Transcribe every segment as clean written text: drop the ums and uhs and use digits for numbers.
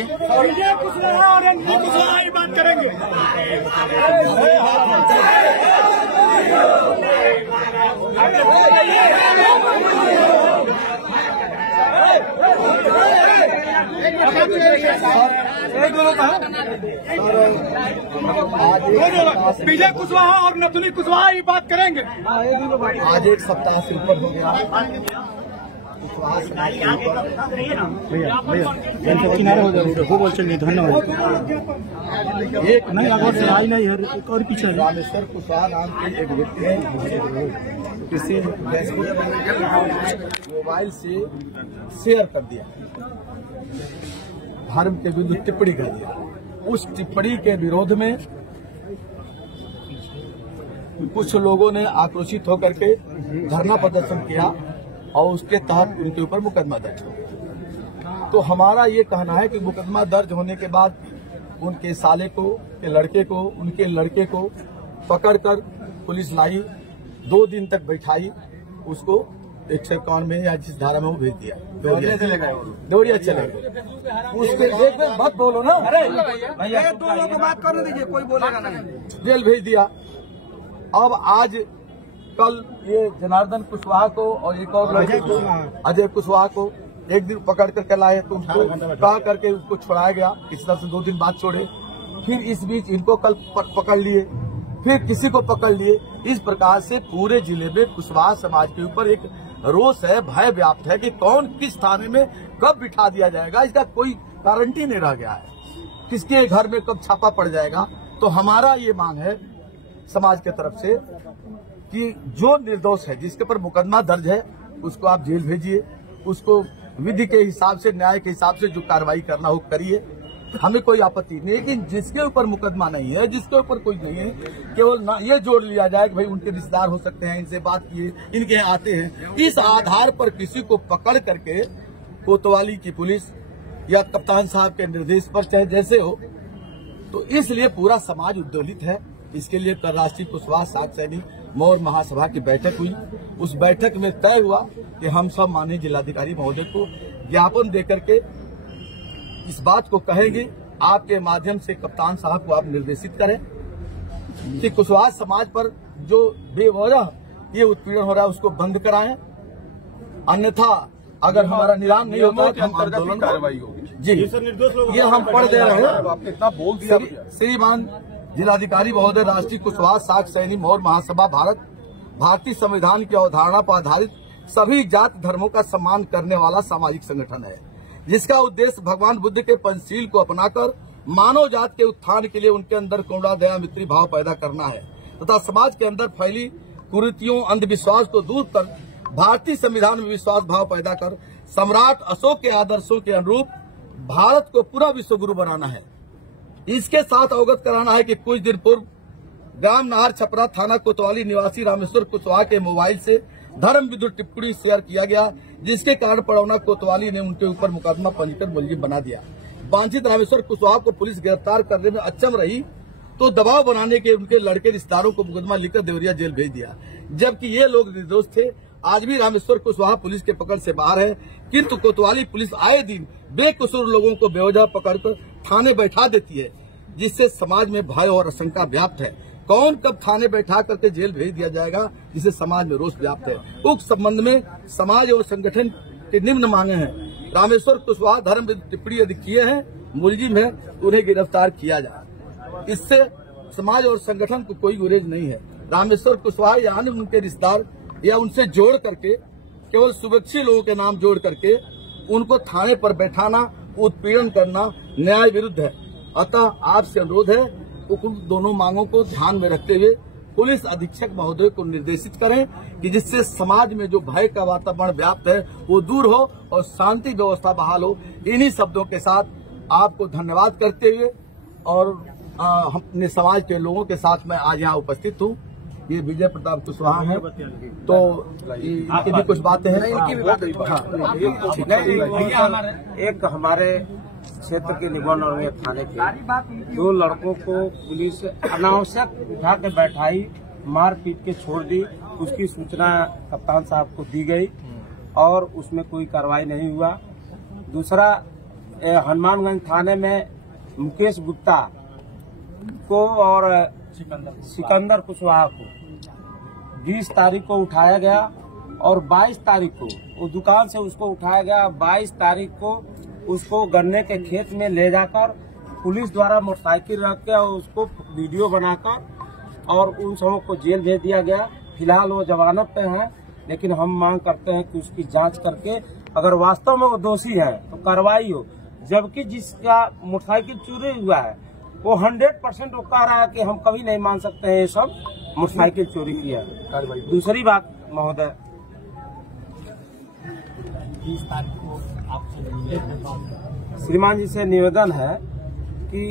बताइए। कुशवाहा और रणजीत कुशवाहा ही बात करेंगे। विजय कुशवाहा और नथुनी कुशवाहा ही बात करेंगे। आज एक सप्ताह से ऊपर हो गया। किनारे हो जाए वो बोल चलिए। धन्यवाद। एक नहीं आगे से आई नहीं है, एक और पीछे रामेश्वर कुशवाहा नाम के एक व्यक्ति है, किसी मोबाइल से शेयर कर दिया, धर्म के विरुद्ध टिप्पणी कर दिया। उस टिप्पणी के विरोध में कुछ लोगों ने आक्रोशित होकर के धरना प्रदर्शन किया और उसके तहत उनके ऊपर मुकदमा दर्ज हो। तो हमारा ये कहना है कि मुकदमा दर्ज होने के बाद उनके साले को, के लड़के को, उनके लड़के को पकड़कर पुलिस लाई, 2 दिन तक बैठाई, उसको 151 में या जिस धारा में वो भेज दिया। देवरिया चले गए। उसके बात बोलो ना, भैया 2 लोगों को बात करने दीजिए, कोई बोलेगा नहीं। जेल भेज दिया। अब आज कल ये जनार्दन कुशवाहा को और एक और लड़के को, अजय कुशवाहा को, एक दिन पकड़ करके लाए तो उसको कहा करके उसको छुड़ाया गया। इस तरह से 2 दिन बाद छोड़े, फिर इस बीच इनको कल पकड़ लिए, फिर किसी को पकड़ लिए। इस प्रकार से पूरे जिले में कुशवाहा समाज के ऊपर एक रोष है, भय व्याप्त है कि कौन किस थाने में कब बिठा दिया जाएगा, इसका कोई गारंटी नहीं रह गया है, किसके घर में कब छापा पड़ जाएगा। तो हमारा ये मांग है समाज की तरफ से कि जो निर्दोष है, जिसके ऊपर मुकदमा दर्ज है, उसको आप जेल भेजिए, उसको विधि के हिसाब से, न्याय के हिसाब से जो कार्रवाई करना हो करिए, हमें कोई आपत्ति नहीं। लेकिन जिसके ऊपर मुकदमा नहीं है, जिसके ऊपर कोई नहीं है, केवल ना ये जोड़ लिया जाए कि भाई उनके रिश्तेदार हो सकते हैं, इनसे बात किए, इनके यहाँ आते हैं, इस आधार पर किसी को पकड़ करके कोतवाली की पुलिस या कप्तान साहब के निर्देश पर, चाहे जैसे हो, तो इसलिए पूरा समाज उद्वेलित है। इसके लिए कल राष्ट्रीय कुशवाहा सात सैनिक मौर्य महासभा की बैठक हुई। उस बैठक में तय हुआ कि हम सब माननीय जिलाधिकारी महोदय को ज्ञापन देकर के इस बात को कहेंगे, आपके माध्यम से कप्तान साहब को आप निर्देशित करें कि कुशवाहा समाज पर जो बेवजह ये उत्पीड़न हो रहा है उसको बंद कराएं, अन्यथा अगर हमारा निदान नहीं होता तो हम आंदोलन कार्रवाई होगी। जी, ये हम पढ़ दे रहे हैं। श्रीमान जिलाधिकारी महोदय, राष्ट्रीय कुशवाहा सात सैनिक मौर्य महासभा भारतीय संविधान की अवधारणा पर आधारित सभी जाति धर्मों का सम्मान करने वाला सामाजिक संगठन है, जिसका उद्देश्य भगवान बुद्ध के पंचशील को अपनाकर मानव जाति के उत्थान के लिए उनके अंदर करुणा, दया, मित्री भाव पैदा करना है तथा समाज के अंदर फैली कुरीतियों, अंधविश्वास को दूर कर भारतीय संविधान में विश्वास भाव पैदा कर सम्राट अशोक के आदर्शों के अनुरूप भारत को पूरा विश्व गुरु बनाना है। इसके साथ अवगत कराना है कि कुछ दिन पूर्व ग्राम नाहर छपरा थाना कोतवाली निवासी रामेश्वर कुशवाहा के मोबाइल से धर्म विरुद्ध टिप्पणी शेयर किया गया, जिसके कारण पड़ौना कोतवाली ने उनके ऊपर मुकदमा पंजीकर मुलजिम बना दिया। वांछित रामेश्वर कुशवाहा को पुलिस गिरफ्तार करने में अक्षम रही तो दबाव बनाने के उनके लड़के रिश्तेदारों को मुकदमा लिखकर देवरिया जेल भेज दिया, जबकि ये लोग निर्दोष थे। आज भी रामेश्वर कुशवाहा पुलिस के पकड़ से बाहर है, किंतु कोतवाली पुलिस आए दिन बेकसूर लोगों को बेवजह पकड़कर थाने बैठा देती है, जिससे समाज में भय और आशंका व्याप्त है। कौन कब थाने बैठा करके जेल भेज दिया जाएगा, जिससे समाज में रोष व्याप्त है। उक्त संबंध में समाज और संगठन के निम्न मांगे हैं। रामेश्वर कुशवाहा धर्म टिप्पणी यदि किए हैं, मुलजिम है, उन्हें गिरफ्तार किया जाए। इससे समाज और संगठन को कोई गुरेज नहीं है। रामेश्वर कुशवाहा यानी उनके रिश्तेदार या उनसे जोड़ करके, केवल शुभेच्छी लोगों के नाम जोड़ करके उनको थाने पर बैठाना, उत्पीड़न करना न्याय विरुद्ध है। अतः आपसे अनुरोध है, उन दोनों मांगों को ध्यान में रखते हुए पुलिस अधीक्षक महोदय को निर्देशित करें कि जिससे समाज में जो भय का वातावरण व्याप्त है वो दूर हो और शांति व्यवस्था बहाल हो। इन्हीं शब्दों के साथ आपको धन्यवाद करते हुए और अपने समाज के लोगों के साथ मैं आज यहाँ उपस्थित हूँ। ये विजय प्रताप कुशवाहा है, तो इनकी भी कुछ बातें हैं। एक हमारे क्षेत्र के निगम थाने के 2 लड़कों को पुलिस अनावश्यक उठा के बैठाई, मार पीट के छोड़ दी। उसकी सूचना कप्तान साहब को दी गई और उसमें कोई कार्रवाई नहीं हुआ। दूसरा, हनुमानगंज थाने में मुकेश गुप्ता को और सिकंदर कुशवाहा को 20 तारीख को उठाया गया और 22 तारीख को वो दुकान से उसको उठाया गया। 22 तारीख को उसको गन्ने के खेत में ले जाकर पुलिस द्वारा मोटरसाइकिल रख के और उसको वीडियो बनाकर और उन सबों को जेल भेज दिया गया। फिलहाल वो जमानत पे हैं, लेकिन हम मांग करते हैं कि उसकी जांच करके अगर वास्तव में वो दोषी है तो कार्रवाई हो। जबकि जिसका मोटरसाइकिल चोरी हुआ है वो 100% वो कह रहा है कि हम कभी नहीं मान सकते हैं ये सब मोटरसाइकिल चोरी किया है। दूसरी बात महोदय, 20 तारीख को आपसे श्रीमान जी से निवेदन है कि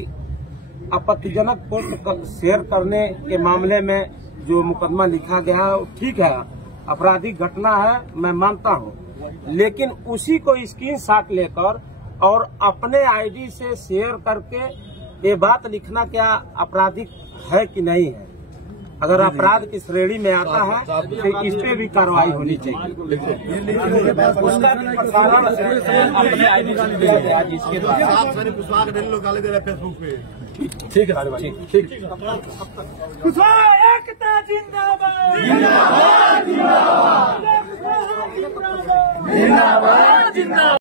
आपत्तिजनक पोस्ट शेयर करने के मामले में जो मुकदमा लिखा गया है ठीक है, आपराधिक घटना है, मैं मानता हूँ, लेकिन उसी को स्क्रीनशॉट लेकर और अपने आईडी से शेयर करके ये बात लिखना क्या आपराधिक है कि नहीं है। अगर अपराध की श्रेणी में आता है तो इस पे भी कार्रवाई होनी चाहिए। उसका भी प्रसारण अपने आईडी से किया गया जिसके द्वारा फेसबुक पे। ठीक है, ठीक। कुशवाहा एकता जिंदाबाद। जिंदाबाद जिंदाबाद।